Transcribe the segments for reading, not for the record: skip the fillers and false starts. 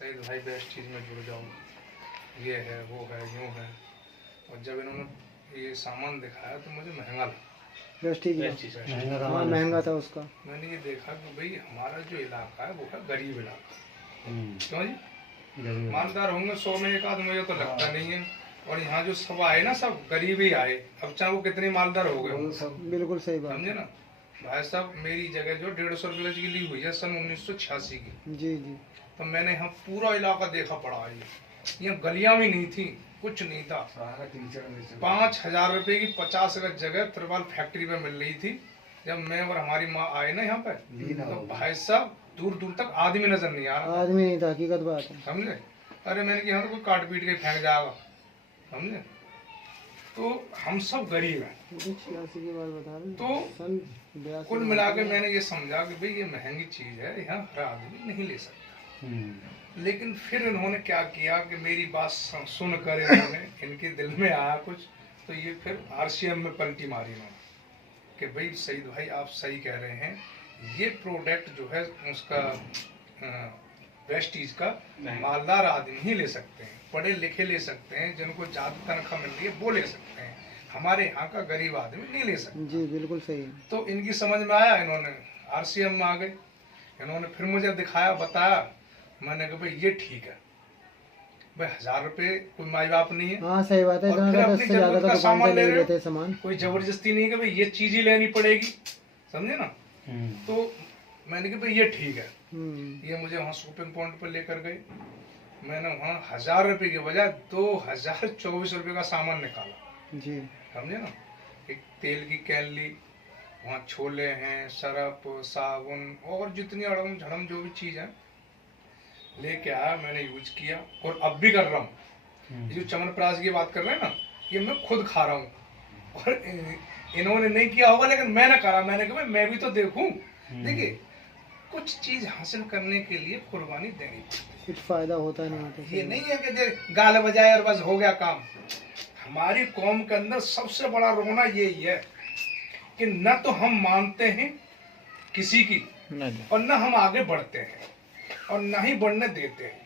सही भाई बेस्ट चीज़ में जुड़ जाओ, ये है वो है यूँ है। और जब इन्होंने ये सामान दिखाया तो मुझे महंगा लगा। हाँ महंगा था उसका। मैंने ये देखा कि भाई हमारा जो इलाका है वो है गरीब इलाका। क्यों जी? मालदार होंगे 100 में एक आध, मुझे तो लगता नहीं है। और यहाँ जो सब आए ना सब गरीब ही आए, अब चाहे वो कितने मालदार हो गए, बिल्कुल सही बात, समझे ना भाई साहब। मेरी जगह जो 150 रुपये की ली हुई है सन 1986 की। जी जी। तो मैंने यहाँ पूरा इलाका देखा पड़ा है। यहाँ गलियां भी नहीं थी, कुछ नहीं था। 5,000 रुपए की 50 गज जगह त्रिपाल फैक्ट्री पे मिल रही थी। जब मैं और हमारी माँ आए ना यहाँ पे, तो भाई साहब दूर दूर तक आदमी नजर नहीं आ रहा। आदमी नहीं था, हकीकत बात है। समझे? अरे मैंने कहा तो कोई काट पीट के फेंक जाएगा, समझे? तो हम सब गरीब हैं। 86 की बात बता रहे। तो कुल मिला के मैंने ये समझा कि भाई ये महंगी चीज है, यहाँ हर आदमी नहीं ले सकता। लेकिन फिर इन्होंने क्या किया कि मेरी बात सुनकर इन्होंने, इनके दिल में आया कुछ, तो ये फिर RCM में पलटी मारी इन्होंने कि भाई सईद भाई आप सही कह रहे हैं, ये प्रोडक्ट जो है उसका वेस्टीज का मालदार आदमी ही ले सकते हैं, पढ़े लिखे ले सकते हैं, जिनको ज्यादा तनख्वाह मिल रही है वो ले सकते हैं, हमारे यहाँ का गरीब आदमी नहीं ले सकता। जी बिल्कुल सही। तो इनकी समझ में आया, इन्होंने RCM में आ गए। इन्होंने फिर मुझे दिखाया, बताया, मैंने कहा भाई ये ठीक है भाई, 1,000 रुपए कोई माई बाप नहीं है। हाँ सही बात है। और फिर अपनी जरूरत का सामान ले रहे थे, सामान कोई जबरदस्ती नहीं है कि भाई ये चीज ही लेनी पड़ेगी, समझे ना। तो मैंने कहा भाई ये ठीक है। ये मुझे वहाँ शॉपिंग पॉइंट पर लेकर गए। मैंने वहाँ 1,000 रुपए के बजाय 2,024 रुपए का सामान निकाला जी, समझे ना। एक तेल की कैन ली, वहाँ छोले हैं, सरफ, साबुन और जितनी अड़म झड़म जो भी चीज है लेके आया। मैंने यूज किया और अब भी कर रहा हूँ। ये जो च्यवनप्राश की बात कर रहे हैं ना, ये मैं खुद खा रहा हूँ। और इन्होंने नहीं किया होगा लेकिन मैंने करा। मैंने कहा मैं भी तो देखूं। देखिए कुछ चीज हासिल करने के लिए कुर्बानी देनी पड़ती है, कुछ फायदा होता नहीं होता। ये नहीं है कि गाल बजाए और बस हो गया काम। हमारी कौम के अंदर सबसे बड़ा रोना यही है कि न तो हम मानते हैं किसी की और न हम आगे बढ़ते हैं और न ही बढ़ने देते हैं।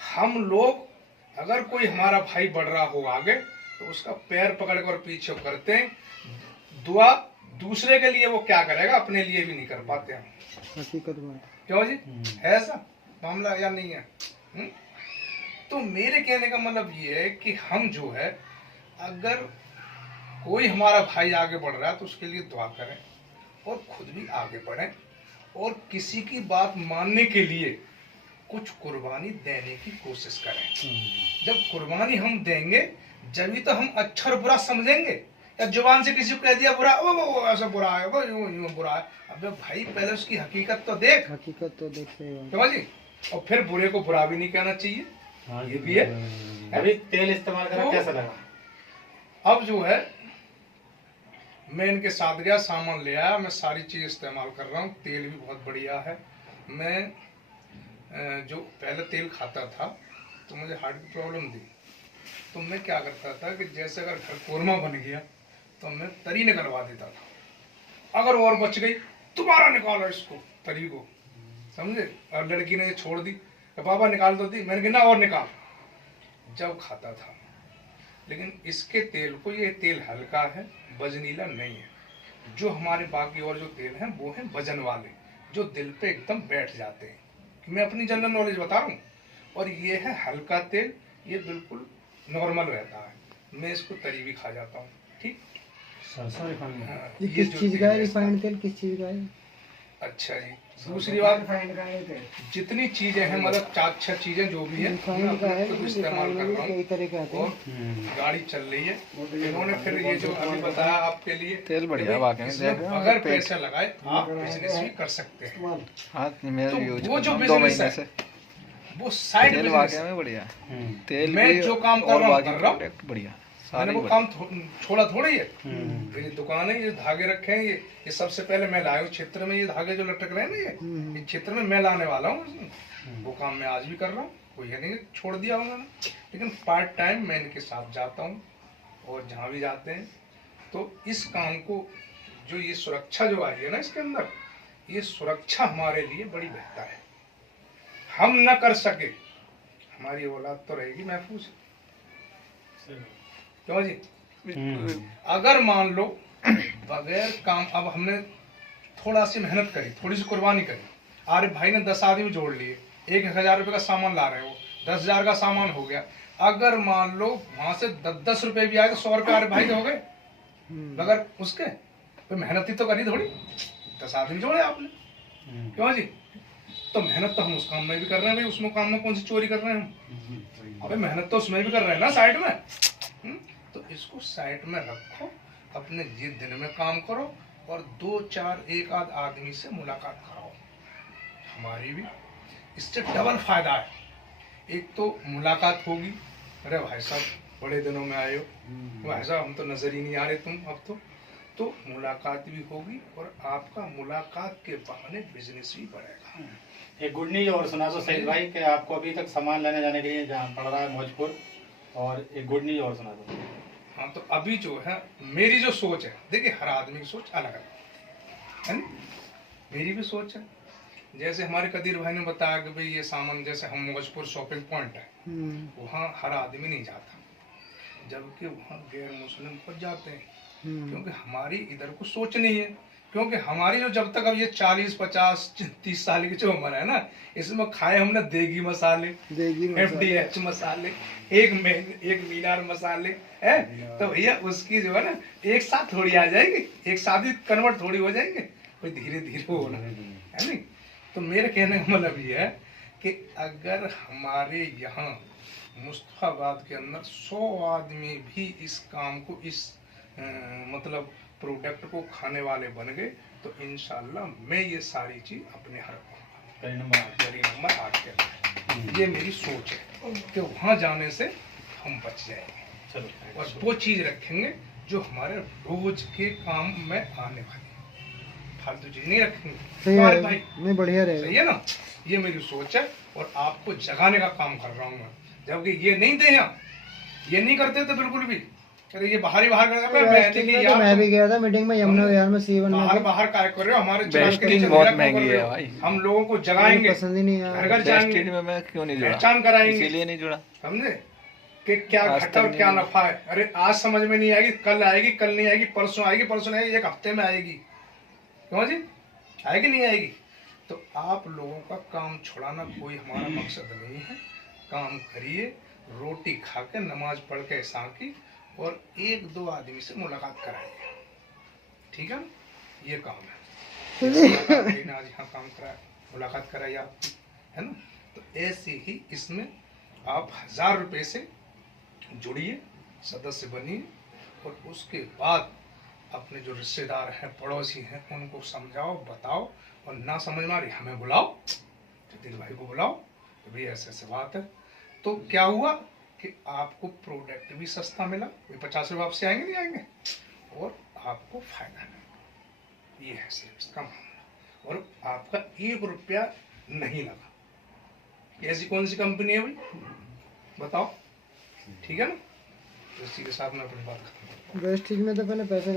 हम लोग अगर कोई हमारा भाई बढ़ रहा हो आगे तो उसका पैर पकड़कर पीछे करते हैं। दुआ दूसरे के लिए वो क्या करेगा, अपने लिए भी नहीं कर पाते हम। हकीकत बात। क्यों जी, है ऐसा मामला या नहीं है? तो मेरे कहने का मतलब ये है कि हम जो है, अगर कोई हमारा भाई आगे बढ़ रहा है तो उसके लिए दुआ करें और खुद भी आगे बढ़ें और किसी की बात मानने के लिए कुछ कुर्बानी देने की कोशिश करें। जब कुर्बानी हम देंगे जब तो हम अच्छा और बुरा समझेंगे। या जुबान से किसी को कह दिया बुरा, वो ऐसा बुरा है, वो यूं बुरा है। अबे भाई पहले उसकी हकीकत तो देख। हकीकत तो देख सही बात। समझ जी। और फिर बुरे को बुरा भी नहीं कहना चाहिए। हाँ, ये भी है। अभी तेल इस्तेमाल करना कैसा लगा? अब जो है मैं इनके साथ गया, सामान ले आया, मैं सारी चीज इस्तेमाल कर रहा हूँ। तेल भी बहुत बढ़िया है। मैं जो पहले तेल खाता था तो मुझे हार्ट की प्रॉब्लम थी, तो मैं क्या करता था कि जैसे अगर घर कोरमा बन गया तो मैं तरी निकलवा देता था। अगर और बच गई दोबारा निकालो इसको, तरी को, समझे। और लड़की ने छोड़ दी, पापा निकाल दो दी, मैंने कहा ना और निकाल, जब खाता था। लेकिन इसके तेल को, ये तेल हल्का है, वजनीला नहीं है। जो हमारे बाकी और जो तेल हैं वो हैं वजन वाले, जो दिल पे एकदम बैठ जाते हैं। मैं अपनी जनरल नॉलेज बता रहा हूँ। और ये है हल्का तेल, ये बिल्कुल नॉर्मल रहता है। मैं इसको तरी भी खा जाता हूँ। ठीक। सरसों रिफाइंड। हाँ, ये किस चीज का है रिफाइंड तेल? किस चीज का है? अच्छा जी, दूसरी बात, जितनी चीजें हैं मतलब 4-6 चीजें जो भी है रिफाइंड का है, तो इस्तेमाल कर रहा हूँ। कई तरह के आते हैं। गाड़ी चल रही है। इन्होंने फिर ये जो अभी बताया आपके लिए तेल बढ़िया वाकई, अगर पैसे लगाए आप बिजनेस भी कर सकते हैं। हाँ मेरा यूज वो जो 2 बिजनेस महीने से है वो साइड तेल बिजनेस वाकई है। में बढ़िया। तेल मैं भी जो काम कर और रहा हूँ बाकी कर रहा हूँ। प्रोडक्ट बढ़िया, मैंने सारे वो बढ़िया। काम छोड़ा थोड़ी है। तो ये दुकान है, ये धागे रखे हैं, ये सबसे पहले मैं लाया हूँ क्षेत्र में। ये धागे जो लटक रहे हैं ना, ये क्षेत्र में मैं लाने वाला हूँ। वो काम मैं आज भी कर रहा हूँ, कोई है नहीं छोड़ दिया होगा ना। लेकिन पार्ट टाइम मैं इनके साथ जाता हूँ और जहाँ भी जाते हैं तो इस काम को, जो ये सुरक्षा जो आई है ना इसके अंदर, ये सुरक्षा हमारे लिए बड़ी बेहतर है। हम न कर सके, हमारी औलाद तो रहेगी महफूज। क्यों जी? अगर मान लो बगैर काम, अब हमने थोड़ा सी मेहनत करी, थोड़ी सी कुर्बानी करी, आरिफ भाई ने 10 आदमी जोड़ लिए, 1,000 रुपए का सामान ला रहे हो, 10,000 का सामान हो गया। अगर मान लो वहां से 10-10 रुपए भी आए तो 100 रुपए आरिफ भाई के हो गए बगैर उसके। तो मेहनत ही तो करी थोड़ी, 10 आदमी जोड़े आपने। क्यों जी? तो मेहनत तो हम उस काम में भी कर रहे हैं भाई, उसमें काम में कौन सी चोरी कर रहे हैं हम? अबे मेहनत तो उसमें भी कर रहे हैं ना साइड में। तो इसको साइड में रखो, अपने ये दिन में काम करो और 2-4 एक आध आदमी से मुलाकात कराओ। हमारी भी इससे डबल फायदा है। एक तो मुलाकात होगी, अरे भाई साहब बड़े दिनों में आए हो, भाई साहब हम तो नजर ही नहीं आ रहे तुम अब तो मुलाकात भी होगी और आपका मुलाकात के बहाने बिजनेस भी बढ़ेगा। एक गुड न्यूज और सुना दो सही भाई कि आपको अभी तक सामान लाने जाने के लिए जहाँ पड़ रहा है मौजपुर, और एक गुड न्यूज और सुना दो। हाँ, तो अभी जो है मेरी जो सोच है, देखिए हर आदमी की सोच अलग अलग है ना। मेरी भी सोच है, जैसे हमारे कदीर भाई ने बताया कि भाई ये सामान, जैसे हम मौजपुर शॉपिंग पॉइंट है, वहाँ हर आदमी नहीं जाता, जबकि वहाँ गैर मुस्लिम खुद जाते हैं, क्योंकि हमारी इधर को सोच नहीं है। क्योंकि हमारी जो जब तक अब ये 40, 50, 30 साल की जो उम्र है ना, इसमें खाए हमने देगी मसाले, FDH मसाले, एक मीनार मसाले है, तो भैया उसकी जो है ना एक साथ थोड़ी आ जाएगी, एक साथ ही कन्वर्ट थोड़ी हो जाएंगे, कोई धीरे धीरे होना है नहीं। तो मेरे कहने का मतलब ये है कि अगर हमारे यहाँ मुस्तफाबाद के अंदर 100 आदमी भी इस काम को, इस मतलब प्रोडक्ट को खाने वाले बन गए, तो इंशाल्लाह मैं ये सारी चीज अपने हर नंबर 8 के, ये मेरी सोच है कि वहाँ जाने से हम बच जाएंगे और वो चीज रखेंगे जो हमारे रोज के काम में आने वाली, फालतू चीज नहीं रखेंगे। सही भाई नहीं, बढ़िया रहेगा। सही है ना, ये मेरी सोच है और आपको जगाने का काम कर रहा हूँ मैं। जबकि ये नहीं थे यहाँ, ये नहीं करते थे बिल्कुल भी, अरे ये बाहर करते मैं भी गया था मीटिंग में यमुना विहार में, C1 में। बाहर काय कर रहे हो, हमारे वेस्टर्न बहुत महंगी है भाई, हम लोगों को जगाएंगे, पसंद ही नहीं है। घर घर जाएंगे, वेस्टर्न में मैं क्यों नहीं जुड़ा, पहचान कराएंगे, इसीलिए नहीं जुड़ा। समझे कि क्या घाटा और क्या नफा है। अरे आज समझ में नहीं आएगी, कल आएगी, कल नहीं आएगी, परसों आएगी, परसों नहीं आएगी, एक हफ्ते में आएगी। क्यों जी? आएगी नहीं आएगी? तो आप लोगों का काम छुड़ाना कोई हमारा मकसद नहीं है। काम करिए, रोटी खा के, नमाज पढ़ के ऐसा की, और 1-2 आदमी से मुलाकात कराइए, ठीक है ना? ये काम है। आज यहाँ काम कराया, मुलाकात कराई आपकी, है ना? तो ऐसे ही इसमें आप 1000 रुपए से जुड़िए, सदस्य बनिए, और उसके बाद अपने जो रिश्तेदार हैं, पड़ोसी हैं, उनको समझाओ, बताओ, और ना समझ में आ रही हमें बुलाओ, जतीन भाई को बुलाओ, तो भाई ऐसे ऐसे बात है। तो क्या हुआ कि आपको प्रोडक्ट भी सस्ता मिला, कोई 50 रुपये आपसे आएंगे नहीं आएंगे, और आपको फायदा मिला। ये है सिर्फ इसका मामला, और आपका 1 रुपया नहीं लगा। ऐसी कौन सी कंपनी है भाई, बताओ, ठीक है ना? तो इसी के साथ मैं अपनी बात खत्म करता हूँ। वेस्टेज में तो पहले पैसे